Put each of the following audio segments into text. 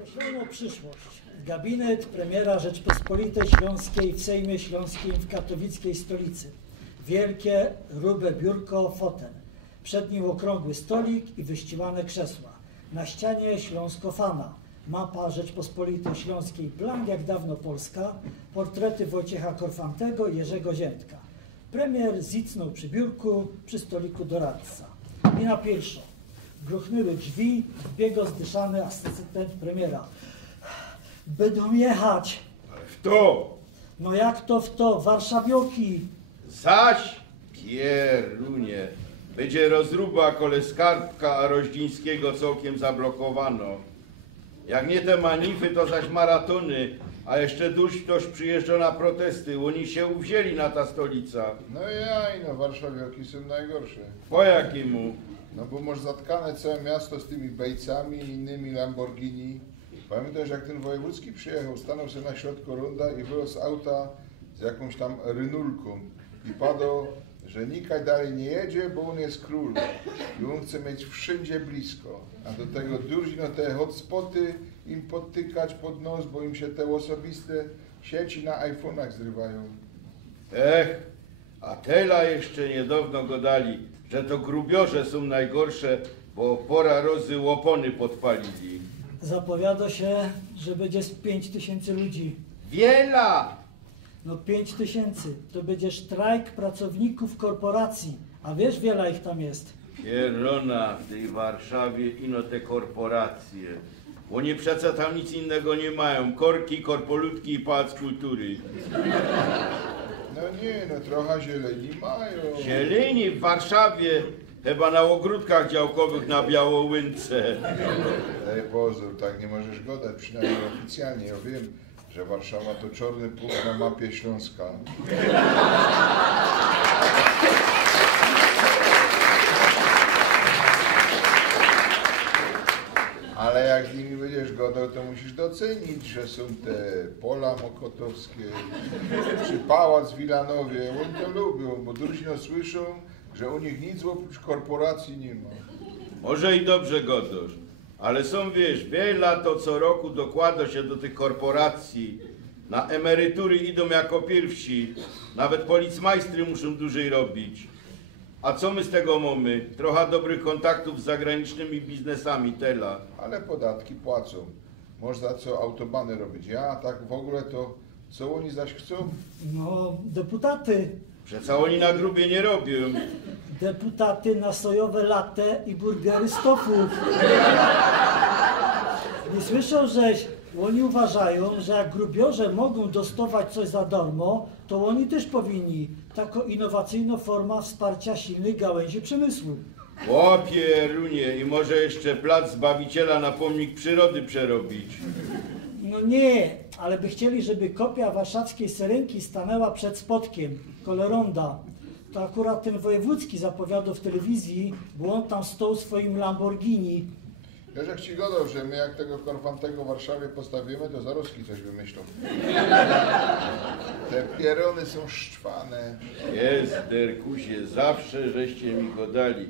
Określono przyszłość. Gabinet premiera Rzeczpospolitej Śląskiej w Sejmie Śląskim w katowickiej stolicy. Wielkie, grube biurko, fotel. Przed nim okrągły stolik i wyścielane krzesła. Na ścianie śląskofana. Mapa Rzeczpospolitej Śląskiej, plan jak dawno Polska, portrety Wojciecha Korfantego i Jerzego Ziętka. Premier zicnął przy biurku, przy stoliku doradca. I na pierwszo. Gruchnęły drzwi, wbiegł zdyszany asystent premiera. Będą jechać. Ale w to! No jak to w to? Warszawioki. Zaś, pierunie, będzie rozruba kole Skarbka, a Roździńskiego całkiem zablokowano. Jak nie te manify, to zaś maratony, a jeszcze duś ktoś przyjeżdża na protesty. Oni się uwzięli na ta stolica. No jaj, no warszawioki są najgorsze. Po jakiemu? No bo masz zatkane całe miasto z tymi bejcami i innymi Lamborghini. Pamiętasz, jak ten wojewódzki przyjechał, stanął sobie na środku ronda i wyrósł z auta z jakąś tam rynulką i padał, że nikaj dalej nie jedzie, bo on jest król i on chce mieć wszędzie blisko. A do tego dużo te hotspoty im podtykać pod nos, bo im się te osobiste sieci na iPhone'ach zrywają. A tela jeszcze niedawno godali, że to grubiorze są najgorsze, bo pora rozy łopony podpalili. Zapowiada się, że będzie z 5000 ludzi. Wiela! No 5000 to będzie strajk pracowników korporacji. A wiesz, wiele ich tam jest. Pierona w tej Warszawie ino te korporacje. Oni przecież tam nic innego nie mają. Korki, korpolutki i pałac kultury. No nie, no trochę zieleni mają. Zieleni w Warszawie, chyba na ogródkach działkowych na Białołynce. Daj pozór, tak nie możesz gadać, przynajmniej oficjalnie. Ja wiem, że Warszawa to czarny punkt na mapie Śląska. Ale jak z nimi będziesz gadał, to musisz docenić, że są te pola mokotowskie, czy pałac w Wilanowie. Oni to lubią, bo drużyno słyszą, że u nich nic oprócz korporacji nie ma. Może i dobrze godosz, ale są, wiesz, wiele to co roku dokłada się do tych korporacji. Na emerytury idą jako pierwsi. Nawet policmajstry muszą dłużej robić. A co my z tego mamy? Trochę dobrych kontaktów z zagranicznymi biznesami, tela. Ale podatki płacą. Można co autobany robić. Ja tak w ogóle to, co oni zaś chcą? No, deputaty. Przeca oni na grubie nie robią. Deputaty na sojowe latte i burgery z tofu. Nie słyszą, żeś? Oni uważają, że jak grubiorze mogą dostawać coś za darmo, to oni też powinni. Taka innowacyjna forma wsparcia silnych gałęzi przemysłu. O pierunie, i może jeszcze plac Zbawiciela na pomnik przyrody przerobić. No nie, ale by chcieli, żeby kopia warszawskiej Syrenki stanęła przed spotkiem, koleronda. To akurat ten wojewódzki zapowiadał w telewizji, bo on tam stał swoim Lamborghini. Wiesz, jak ci gadał, że my jak tego Korfantego w Warszawie postawimy, to zaroski coś wymyślą. Te pierony są szczwane. Jest, Derkusie, zawsze żeście mi go dali,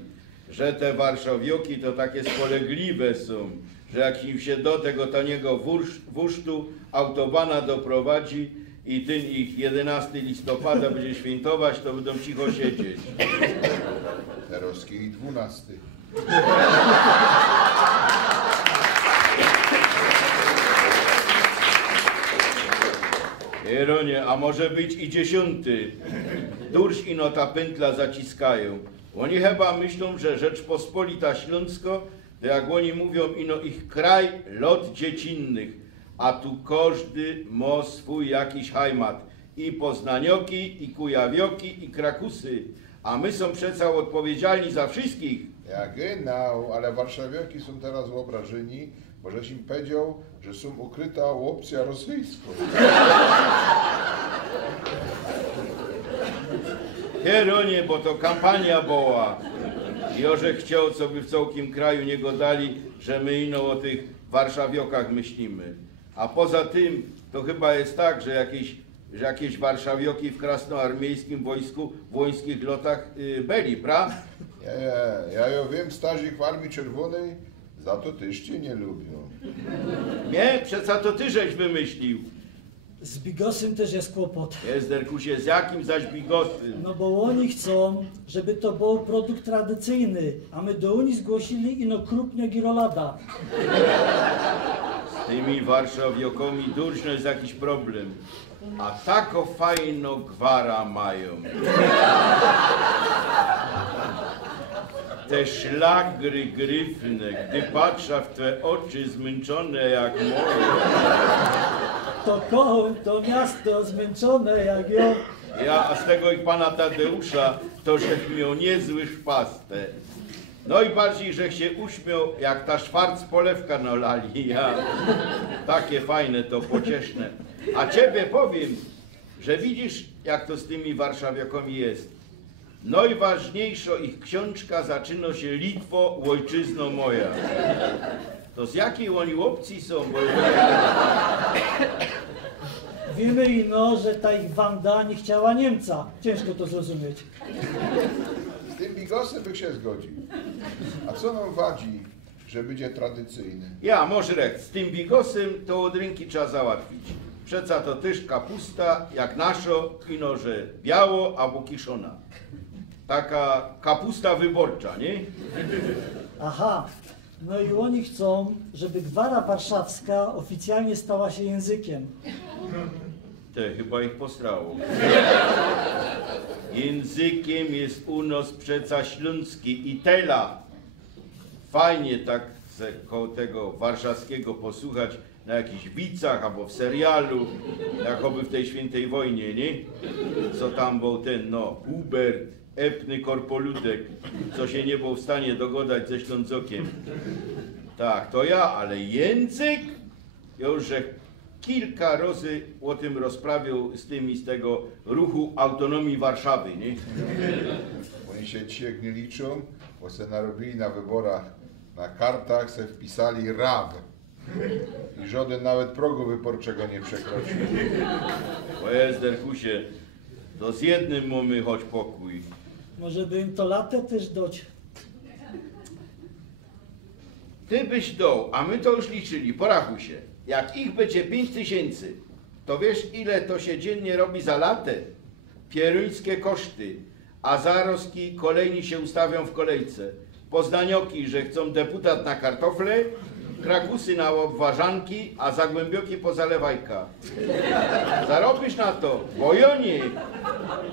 że te warszawioki to takie spolegliwe są, że jak im się do tego taniego wusztu autobana doprowadzi i ten ich 11 listopada będzie świętować, to będą cicho siedzieć. Teraz i 12. Jeronie, a może być i 10. Durś ino ta pętla zaciskają. Oni chyba myślą, że Rzeczpospolita Śląsko, to jak oni mówią, ino ich kraj lot dziecinnych, a tu każdy ma swój jakiś hajmat. I poznanioki, i kujawioki, i krakusy. A my są przecież odpowiedzialni za wszystkich. Ja genau, ale warszawioki są teraz wyobrażeni, bo żeś im powiedział, że są ukryta opcja rosyjska. Jeronie, bo to kampania była. Joże chciał, co by w całkiem kraju nie godali, że my ino o tych warszawiokach myślimy. A poza tym, to chyba jest tak, że jakieś warszawioki w krasnoarmiejskim wojsku w łońskich lotach byli, prawda? Ja wiem, starzy w Armii Czerwonej, za to też cię nie lubią. Nie, przeca to ty żeś wymyślił. Z bigosem też jest kłopot. Jest, Derkusie, z jakim zaś bigosem? No bo oni chcą, żeby to był produkt tradycyjny, a my do Unii zgłosili ino krupnie girolada. Z tymi warszawiokami durźno jest jakiś problem. A tako fajno gwara mają. Te szlagry gryfne, gdy patrzę w te oczy zmęczone jak moje. To kocham to miasto zmęczone jak ją. A z tego i pana Tadeusza, to żech miał niezły szpastę. No i bardziej, że się uśmiał, jak ta szwarc polewka nolali. Takie fajne to, pocieszne. A ciebie powiem, że widzisz, jak to z tymi warszawiakami jest. No i ważniejsza ich książka zaczyna się Litwo, ojczyzno moja. To z jakiej oni opcji są? Bo... Wiemy ino, że ta ich Wanda nie chciała Niemca. Ciężko to zrozumieć. Z tym bigosem bych się zgodził. A co nam wadzi, że będzie tradycyjny? Ja, może rek, z tym bigosem to od rynki trzeba załatwić. Przeca to też kapusta, jak naszo, ino, że biało albo kiszona. Taka kapusta wyborcza, nie? Aha, no i oni chcą, żeby gwara warszawska oficjalnie stała się językiem. Te chyba ich postrało. Językiem jest u nas przeca śląski i tela. Fajnie tak koło tego warszawskiego posłuchać na jakichś wicach albo w serialu, jakoby w tej świętej wojnie, nie? Co tam był ten, no, Hubert, epny korpoludek, co się nie był w stanie dogadać ze Ślązokiem. Tak, to ja, ale język? Ja już że kilka razy o tym rozprawiał z tymi z tego ruchu autonomii Warszawy, nie? Oni się dzisiaj nie liczą, bo se narobili na wyborach, na kartach se wpisali RAW. I żaden nawet progu wyborczego nie przekroczył. O jest, Derkusie, to z jednym mamy choć pokój. Może by im to latę też dać. Ty byś dał, a my to już liczyli, porachuj się. Jak ich będzie 5000, to wiesz ile to się dziennie robi za latę? Pieruńskie koszty, a zaroski kolejni się ustawią w kolejce. Poznanioki, że chcą deputat na kartofle, krakusy na obwarzanki, a zagłębioki po zalewajka. Zarobisz na to, bojonie.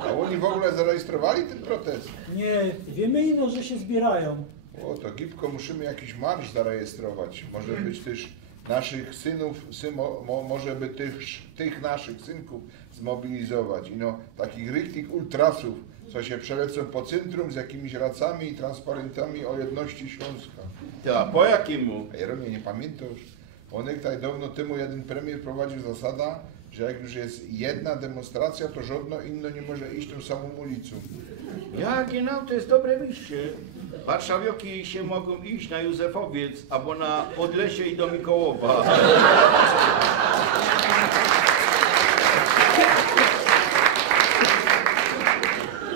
A oni w ogóle zarejestrowali ten protest? Nie, wiemy ino, że się zbierają. O, to gipko musimy jakiś marsz zarejestrować. Może być też naszych synów, może by tych naszych synków zmobilizować. I no, takich rychtych ultrasów, co się przelecą po centrum z jakimiś racami i transparentami o jedności Śląska. Ta, po jakiemu? A Jeronie, nie pamiętasz? Onek tutaj dawno temu jeden premier prowadził zasada, że jak już jest jedna demonstracja, to żadno inne nie może iść tą samą ulicą. Ja, genau, to jest dobre wyjście. Warszawioki się mogą iść na Józefowiec, albo na Podlesie i do Mikołowa.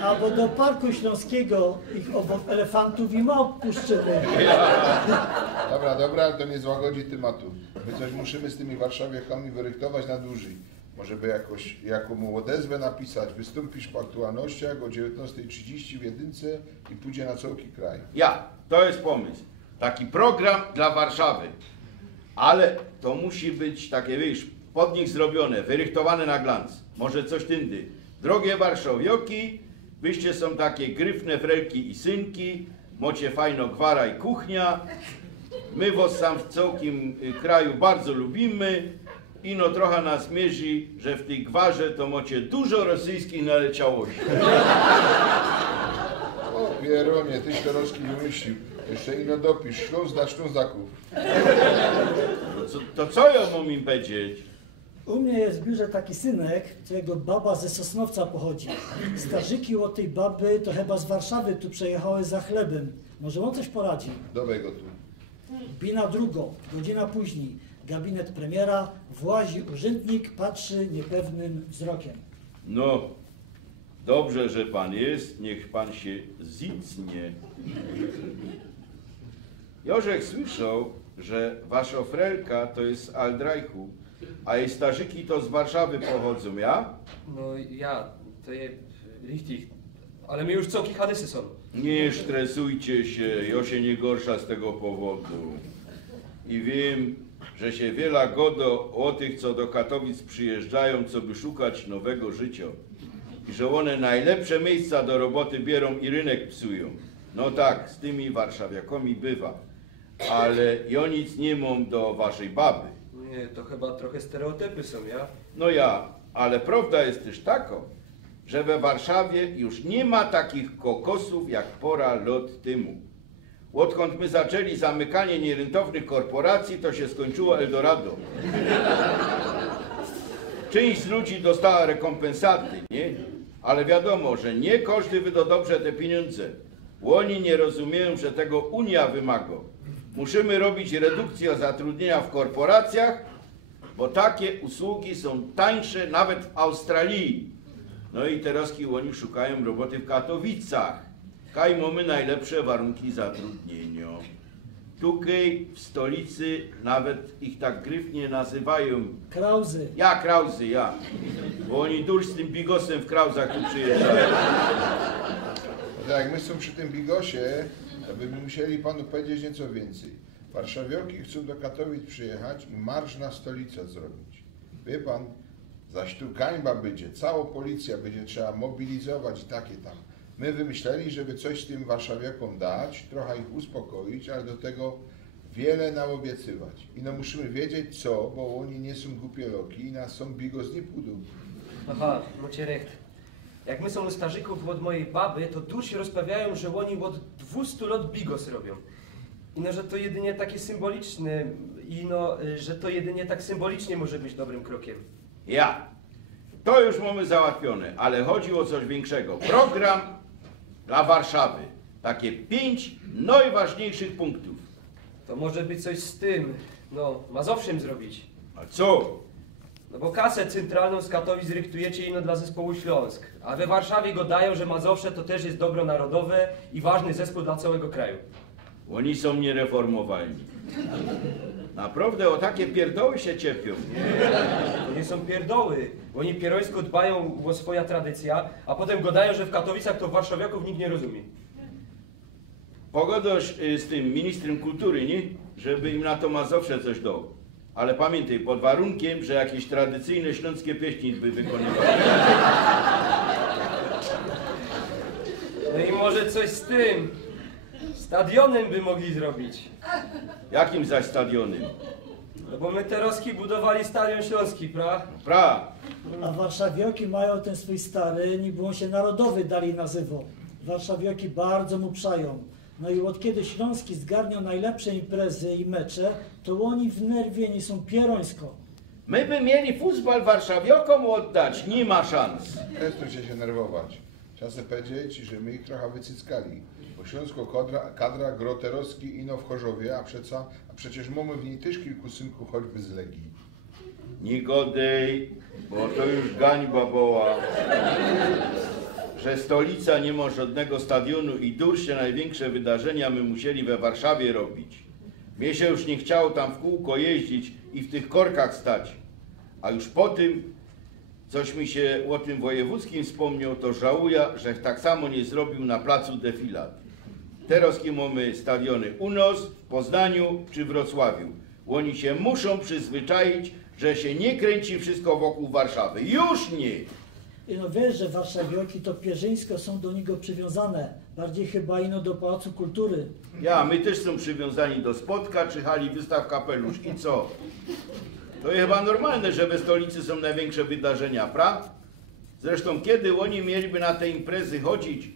Albo do Parku Śląskiego ich obok elefantów i małp puszczymy. Dobra, ale to nie złagodzi tematu. My coś musimy z tymi warszawiakami wyrychtować na dłużej. Może by jaką odezwę napisać, wystąpisz po aktualnościach o 19:30 w Jedynce i pójdzie na cały kraj. Ja, to jest pomysł. Taki program dla Warszawy. Ale to musi być takie, wiesz, pod nich zrobione, wyrychtowane na glans. Może coś tyndy. Drogie warszawioki, wyście są takie gryfne frelki i synki, mocie fajno gwara i kuchnia. My was sam w całym kraju bardzo lubimy. Ino trochę nas mierzy, że w tej gwarze to macie dużo rosyjskich naleciałości. O, Pieronie, tyś to Roski wymyślił. Jeszcze ino dopisz, Śląsk dla Ślązaków. To co ja mam im powiedzieć? U mnie jest w biurze taki synek, co jego baba ze Sosnowca pochodzi. Starzyki od tej baby to chyba z Warszawy tu przejechały za chlebem. Może on coś poradzi. Dawaj go tu. Bina drugą, godzina później. Gabinet premiera, włazi urzędnik, patrzy niepewnym wzrokiem. No, dobrze, że pan jest, niech pan się zicnie. Jorzek słyszał, że wasza frelka to jest z Aldreichu, a jej starzyki to z Warszawy pochodzą, ja? No ja, to je richtig, ale my już całki hadysy są. Nie stresujcie się, ja się nie gorsza z tego powodu. I wiem, że się wiele godo o tych, co do Katowic przyjeżdżają, co by szukać nowego życia. I że one najlepsze miejsca do roboty bierą i rynek psują. No tak, z tymi warszawiakami bywa. Ale ja nic nie mam do waszej baby. Nie, to chyba trochę stereotypy są, ja? No ja, ale prawda jest też taka, że we Warszawie już nie ma takich kokosów jak pora lat temu. Odkąd my zaczęli zamykanie nierentownych korporacji, to się skończyło Eldorado. Część z ludzi dostała rekompensaty, nie? Ale wiadomo, że nie każdy wyda dobrze te pieniądze. Oni nie rozumieją, że tego Unia wymaga. Musimy robić redukcję zatrudnienia w korporacjach, bo takie usługi są tańsze nawet w Australii. No i teraz oni szukają roboty w Katowicach. Kaj mamy najlepsze warunki zatrudnienia. Tutaj w stolicy nawet ich tak gryfnie nazywają. Krauzy. Ja, Krauzy, ja. Bo oni dusz z tym bigosem w Krauzach tu przyjeżdżają. No jak my są przy tym bigosie, to by musieli panu powiedzieć nieco więcej. Warszawiaki chcą do Katowic przyjechać i marsz na stolicę zrobić. Wie pan, zaś tu gańba będzie, cała policja będzie trzeba mobilizować i takie tam. My wymyśleli, żeby coś z tym warszawiakom dać, trochę ich uspokoić, ale do tego wiele naobiecywać. I no musimy wiedzieć co, bo oni nie są głupieloki i nas są bigos nie pójdą. Aha, macie recht. Jak my są u starzyków od mojej baby, to tu się rozprawiają, że oni od 200 lat bigos robią. I no, że to jedynie takie symboliczne, i no, że to jedynie tak symbolicznie może być dobrym krokiem. Ja. To już mamy załatwione, ale chodzi o coś większego. Program dla Warszawy. Takie 5 najważniejszych punktów. To może być coś z tym, no, Mazowszym zrobić. A co? No bo kasę centralną z Katowic ryktujecie ino dla zespołu Śląsk. A we Warszawie go dają, że Mazowsze to też jest dobro narodowe i ważny zespół dla całego kraju. Oni są niereformowalni. Naprawdę o takie pierdoły się ciepią. To nie są pierdoły. Oni pierońsko dbają o swoja tradycja, a potem gadają, że w Katowicach to warszawiaków nikt nie rozumie. Pogodoś z tym ministrem kultury, nie? Żeby im na to Mazowsze coś dał. Ale pamiętaj, pod warunkiem, że jakieś tradycyjne śląskie pieśni by wykonywali. No i może coś z tym stadionem by mogli zrobić. Jakim zaś stadionem? No bo my Teroski budowali Stadion Śląski, pra? Pra. A warszawiaki mają ten swój stary, niby on się narodowy dalej nazywał. Warszawiaki bardzo mu przają. No i od kiedy Śląski zgarnią najlepsze imprezy i mecze, to oni wnerwieni są pierońsko. My by mieli futbol warszawiakom oddać, nie ma szans. Przestańcie się nerwować. Trzeba sobie powiedzieć, że my ich trochę wycyckali. Bo śląsko kadra groterowski ino w Chorzowie, a przecież mamy w niej też kilku synków choćby z Legii. Nie godej, bo to już gańba woła, że stolica nie ma żadnego stadionu i durście największe wydarzenia my musieli we Warszawie robić. Mnie się już nie chciało tam w kółko jeździć i w tych korkach stać. A już po tym, coś mi się o tym wojewódzkim wspomniał, to żałuję, że tak samo nie zrobił na placu Defilat. Teraz mamy stadiony u nas, w Poznaniu czy Wrocławiu. Oni się muszą przyzwyczaić, że się nie kręci wszystko wokół Warszawy. Już nie! I no wiesz, że warszawiaki to pierzyńsko są do niego przywiązane. Bardziej chyba ino do Pałacu Kultury. Ja, my też są przywiązani do spotka czy hali wystaw kapelusz. I co? To jest chyba normalne, że we stolicy są największe wydarzenia, pra? Zresztą kiedy oni mieliby na te imprezy chodzić?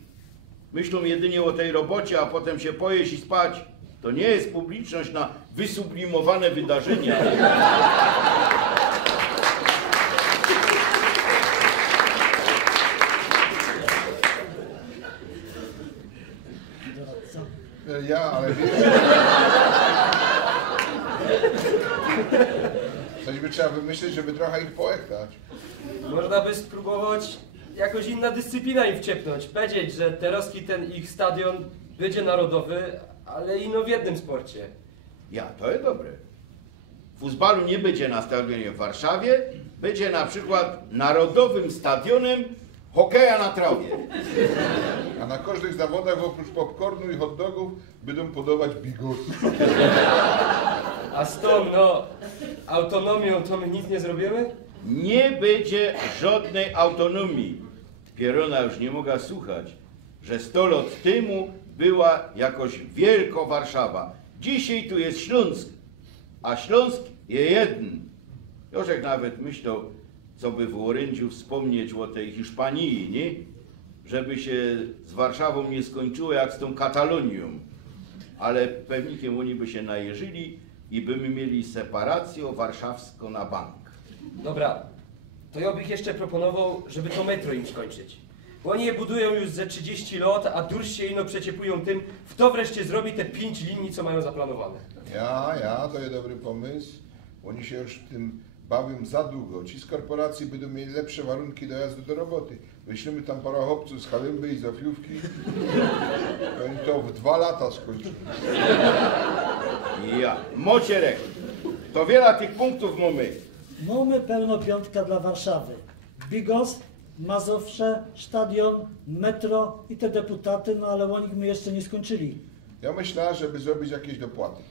Myślą jedynie o tej robocie, a potem się pojeść i spać. To nie jest publiczność na wysublimowane wydarzenia. Doradca. Ja, ale wiesz... Coś by trzeba wymyślić, żeby trochę ich poechtać. Można by spróbować jakoś inna dyscyplina im wciepnąć. Powiedzieć, że Teroski ten ich stadion będzie narodowy, ale ino w jednym sporcie. Ja, to jest dobre. Futbalu nie będzie na stadionie w Warszawie, będzie na przykład narodowym stadionem hokeja na trawie. A na każdych zawodach oprócz popcornu i hot dogów będą podawać bigosy. A z tą, no, autonomią to my nic nie zrobimy? Nie będzie żadnej autonomii. Pierona już nie mogła słuchać, że 100 lat temu była jakoś wielko Warszawa. Dzisiaj tu jest Śląsk, a Śląsk jest jeden. Jożek nawet myślał, co by w orędziu wspomnieć o tej Hiszpanii, nie? Żeby się z Warszawą nie skończyło jak z tą Katalonią. Ale pewnikiem oni by się najeżyli i by my mieli separację warszawską na bank. Dobra, to ja bych jeszcze proponował, żeby to metro im skończyć. Bo oni je budują już ze 30 lat, a durś się ino przeciepują tym, kto wreszcie zrobi te 5 linii, co mają zaplanowane. To jest dobry pomysł. Oni się już w tym bawią za długo. Ci z korporacji będą mieli lepsze warunki dojazdu do roboty. Wyślemy tam parę chłopców z Halymby i z Ofiówki. Oni to w 2 lata skończą. Ja, Mocierek, to wiele tych punktów mamy. Mamy pełno piątka dla Warszawy. Bigos, Mazowsze, stadion, metro i te deputaty, no ale o nich my jeszcze nie skończyli. Ja myślałem, żeby zrobić jakieś dopłaty.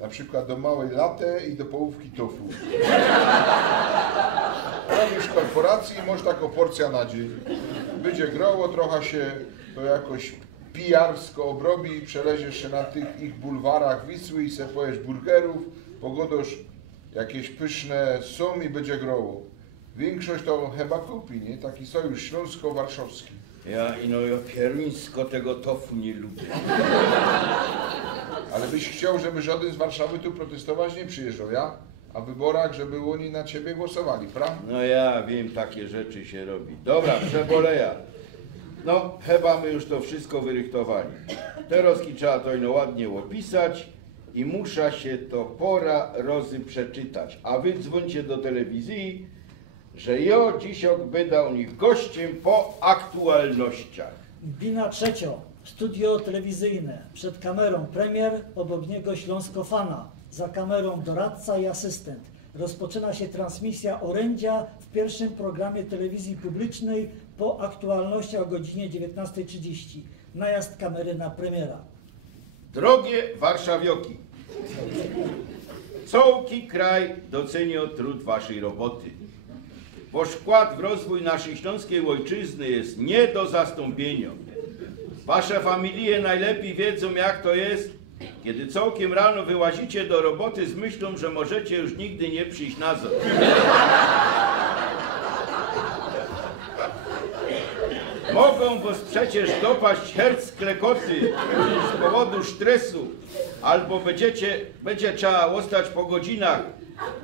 Na przykład do małej latte i do połówki tofu. Robisz korporacji i masz taką porcję na dzień. Będzie groło, trochę się to jakoś pijarsko obrobi i przeleziesz się na tych ich bulwarach Wisły i se pojesz burgerów, pogodosz jakieś pyszne są i będzie groło. Większość to chyba kupi, nie? Taki sojusz śląsko-warszawski. Ja pieruńsko tego tofu nie lubię. Ale byś chciał, żeby żaden z Warszawy tu protestować nie przyjeżdżał, ja? A w wyborach, żeby oni na ciebie głosowali, prawda? No ja wiem, takie rzeczy się robi. Dobra, przeboleja. No, chyba my już to wszystko wyrychtowali. Teraz trzeba to ino ładnie opisać i musza się to pora rozy przeczytać. A wy dzwońcie do telewizji, że ja dzisiaj będę u nich gościem po aktualnościach. Bina trzecio, studio telewizyjne. Przed kamerą premier, obok niego Śląsko-fana. Za kamerą doradca i asystent. Rozpoczyna się transmisja orędzia w pierwszym programie telewizji publicznej po aktualnościach o godzinie 19:30. Najazd kamery na premiera. Drogie warszawioki, całki kraj docenia trud waszej roboty. Wasz wkład w rozwój naszej śląskiej ojczyzny jest nie do zastąpienia. Wasze familie najlepiej wiedzą, jak to jest, kiedy całkiem rano wyłazicie do roboty z myślą, że możecie już nigdy nie przyjść nazad. Mogą was przecież dopaść herc klekoty z powodu stresu, albo będzie trzeba ostać po godzinach,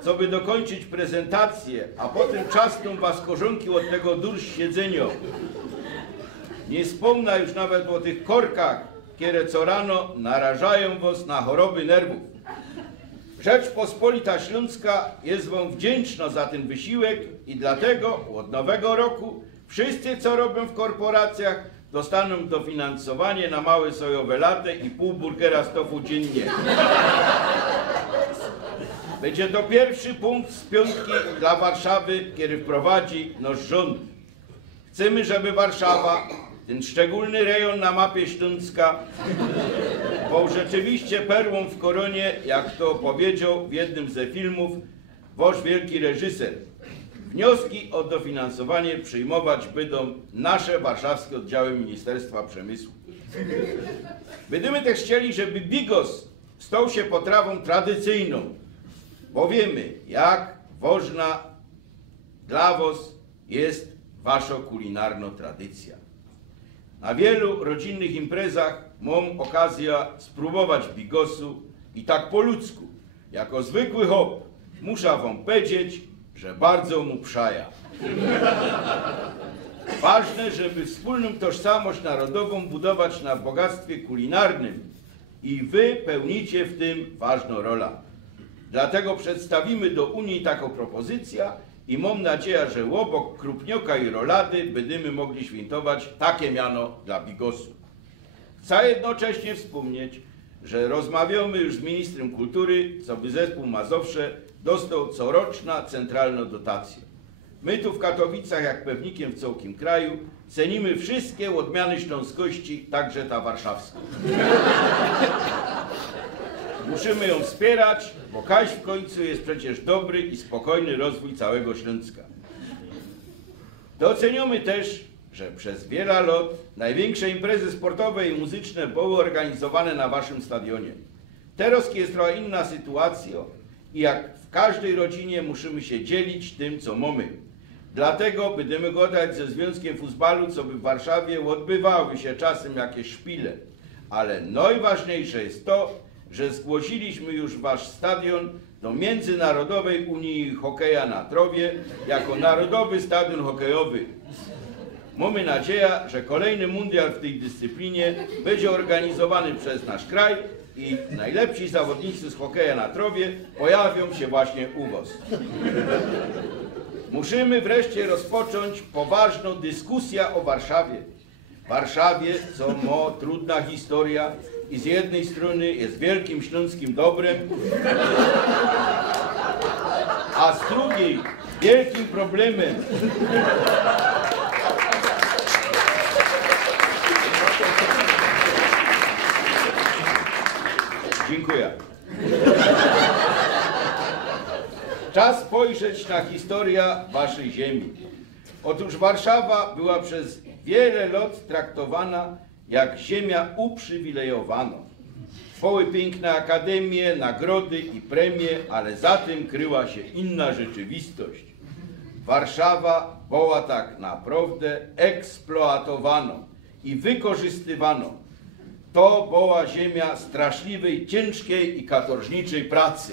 co by dokończyć prezentację, a potem czasną was korzonki od tego durś siedzenia. Nie wspomnę już nawet o tych korkach, które co rano narażają was na choroby nerwów. Rzeczpospolita Śląska jest wam wdzięczna za ten wysiłek i dlatego od nowego roku wszyscy, co robią w korporacjach, dostaną dofinansowanie na małe sojowe latte i pół burgera z tofu dziennie. Będzie to pierwszy punkt z piątki dla Warszawy, który wprowadzi nasz rząd. Chcemy, żeby Warszawa, ten szczególny rejon na mapie Śląska, był rzeczywiście perłą w koronie, jak to powiedział w jednym ze filmów wasz wielki reżyser. Wnioski o dofinansowanie przyjmować będą nasze warszawskie oddziały Ministerstwa Przemysłu. Będziemy też chcieli, żeby bigos stał się potrawą tradycyjną, bo wiemy, jak ważna dla was jest wasza kulinarna tradycja. Na wielu rodzinnych imprezach mam okazję spróbować bigosu i tak po ludzku, jako zwykły hop, muszę wam powiedzieć, że bardzo mu przaja. Ważne, żeby wspólną tożsamość narodową budować na bogactwie kulinarnym i wy pełnicie w tym ważną rolę. Dlatego przedstawimy do Unii taką propozycję i mam nadzieję, że obok krupnioka i rolady będziemy mogli świętować takie miano dla bigosu. Chcę jednocześnie wspomnieć, że rozmawiamy już z ministrem kultury, co by zespół Mazowsze dostał coroczna centralną dotację. My tu w Katowicach, jak pewnikiem w całym kraju, cenimy wszystkie odmiany śląskości, także ta warszawska. Musimy ją wspierać, bo kaś w końcu jest przecież dobry i spokojny rozwój całego Śląska. Doceniamy też, że przez wiele lat największe imprezy sportowe i muzyczne były organizowane na waszym stadionie. Teraz jest trochę inna sytuacja i jak w każdej rodzinie musimy się dzielić tym, co mamy. Dlatego będziemy gadać ze Związkiem Futbalu, co by w Warszawie odbywały się czasem jakieś szpile. Ale najważniejsze jest to, że zgłosiliśmy już wasz stadion do Międzynarodowej Unii Hokeja na Trowie jako Narodowy Stadion Hokejowy. Mamy nadzieję, że kolejny mundial w tej dyscyplinie będzie organizowany przez nasz kraj i najlepsi zawodnicy z hokeja na Trowie pojawią się właśnie u was. Musimy wreszcie rozpocząć poważną dyskusję o Warszawie. Warszawie, co ma trudna historia i z jednej strony jest wielkim śląskim dobrem, a z drugiej wielkim problemem. Dziękuję. Czas spojrzeć na historię waszej ziemi. Otóż Warszawa była przez wiele lat traktowana jak ziemia uprzywilejowana. Twoły piękne akademie, nagrody i premie, ale za tym kryła się inna rzeczywistość. Warszawa była tak naprawdę eksploatowana i wykorzystywana. To była ziemia straszliwej, ciężkiej i katorżniczej pracy.